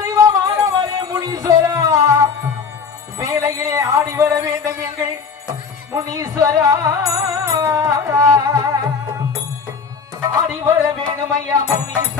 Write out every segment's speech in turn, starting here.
தெய்வமானவரே முனீஸ்வரா. வேலையிலே ஆடி வர வேண்டும் எங்கள் முனீஸ்வரா. ஆடி வர வேண்டும் ஐயா முனீஸ்வரா?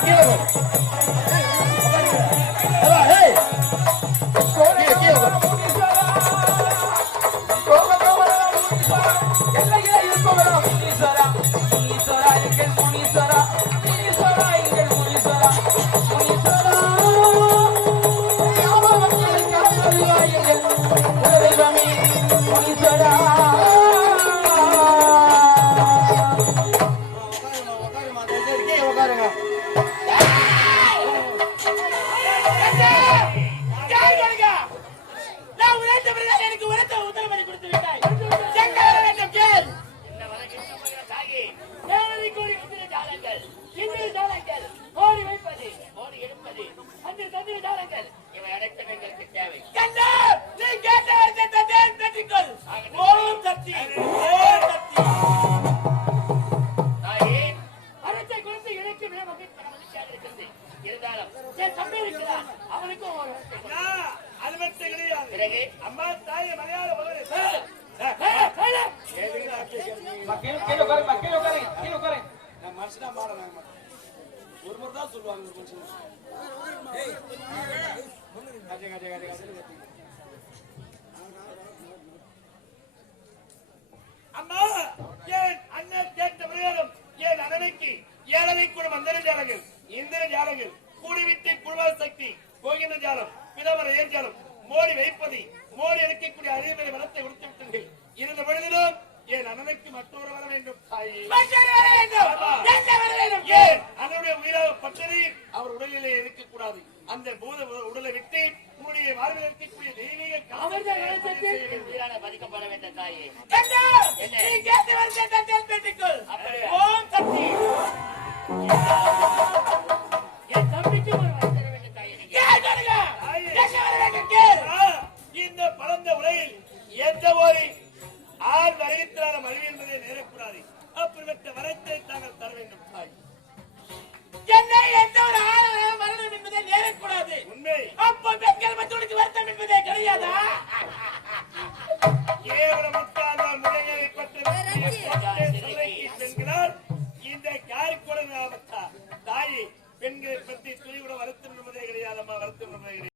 Give it தம்பி இருக்கிறார் அவனுக்கும் ஒரு அனுமதி கிடையாது பிறகு அம்மா தாய் மலையாள மகளே மனுஷனா மாட ஒரு முறை தான் சொல்லுவாங்க ஒரு மனுஷன் அம்மா இருக்கக்கூடிய அறிவுரை வளத்தை கொடுத்து விட்டீர்கள் இருந்த பொழுதிலும் என் அண்ணனுக்கு மற்றொரு வர வேண்டும் ஏன்? அதனுடைய உயிராக பட்டது. அவர் உடலிலே இருக்கக்கூடாது. அந்த பூத உடலை விட்டு உங்களுடைய வாழ்வில் இருக்கக்கூடிய தெய்வீக காவல்துறையான மதிக்கப்பட வேண்டும் தாயே. ஓம் கட்ட வரைத்து